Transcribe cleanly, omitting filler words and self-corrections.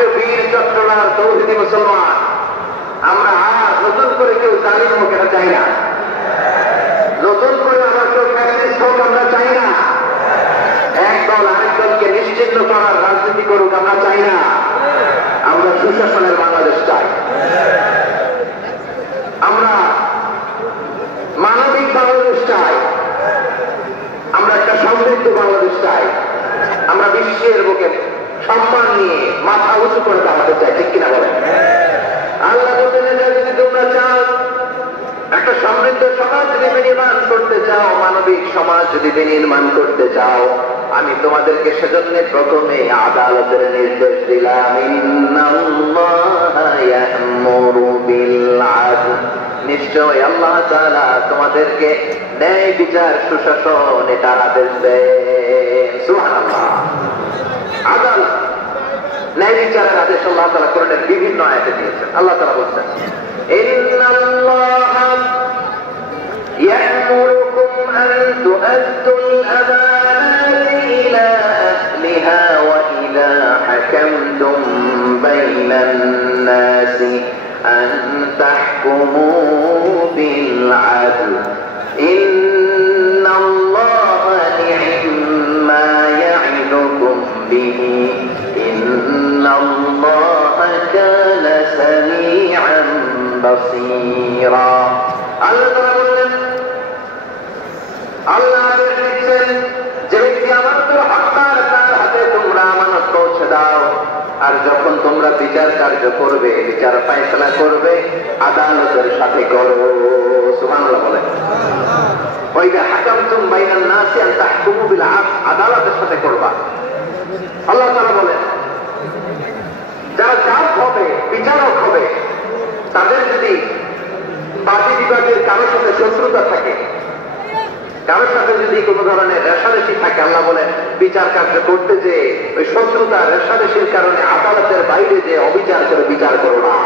প্রিয় বীর চট্টলার তৌহিদি মুসলমান, আমরা আর নতুন করে কেউ জালিম হোক এটা চাই না, নতুন করে আবার কেউ ফ্যাসিস্ট হোক আমরা চাই না, এক দল আরেক দলকে নিশ্চিহ্ন করার রাজনীতি করুক আমরা চাই না। আমরা সুশাসনের বাংলাদেশ চাই, আমরা মানবিক বাংলাদেশ চাই, আমরা একটা সমৃদ্ধ বাংলাদেশ চাই, আমরা বিশ্বের বুকে সম্মান নিয়ে মাথা উঁচু করে দাঁড়াতে চাই, ঠিক কিনা বলেন? আল্লাহ বলতেন যদি তোমরা চাও একটা সমৃদ্ধ সমাজ যদি বিনির্মাণ করতে চাও, মানবিক সমাজ যদি বিনির্মাণ করতে চাও, আমি তোমাদেরকে সেজন্য প্রথমে আদালতের নির্দেশ দিলাম, ইন্নাল্লাহা ইয়া'মুরু বিল আদল, নিশ্চয় আল্লাহ তাআলা তোমাদেরকে ন্যায় বিচার সুশাসন এটার আদেশ দেন। সুবহানাল্লাহ। আদালত ন্যায় বিচারের আদেশ আল্লাহ তাআলা কোরআনের বিভিন্ন আয়াতে দিয়েছেন। আল্লাহ তাআলা বলছেন, ইন্নাল্লাহা ইয়া'মুরুকুম আন তু'আদ্দুল আমানাতি ইলা আহলিহা ওয়া ইযা হাকামতুম বাইনান নাসি আন তাহকুমু বিল আদল ইন্নাল্লাহা নি'মা ইয়া'iদুকুম বিহি ইন্নাল্লাহা কানা সামিআন বাসীরা। আল্লাহ বলেন, আল্লাহ দিচ্ছেন যে ব্যক্তি আমানতের হকদার তার হাতে তোমরা আমানত পৌঁছে দাও, আর যখন তোমরা বিচার কার্য করবে, বিচার ফায়সালা করবে, আদালতের সাথে করো। সুবহানাল্লাহ বলেন। ওই যে হাকামতুম বাইনান নাসি আন তাহকুমু বিল আদল, আদালতের সাথে করবা। আল্লাহ তাআলা বলেন, যারা জাজ হবে, বিচারক হবে, তাদের যদি বাদী বিবাদের কারোর সাথে শত্রুতা থাকে, কারোর সাথে যদি কোনো ধরনের রেষারেষি থাকে, আল্লাহ বলেন বিচার কার্য করতে যে ওই শত্রুতা রেষারেষির কারণে আদালতের বাইরে যে অবিচার করে বিচার করো না।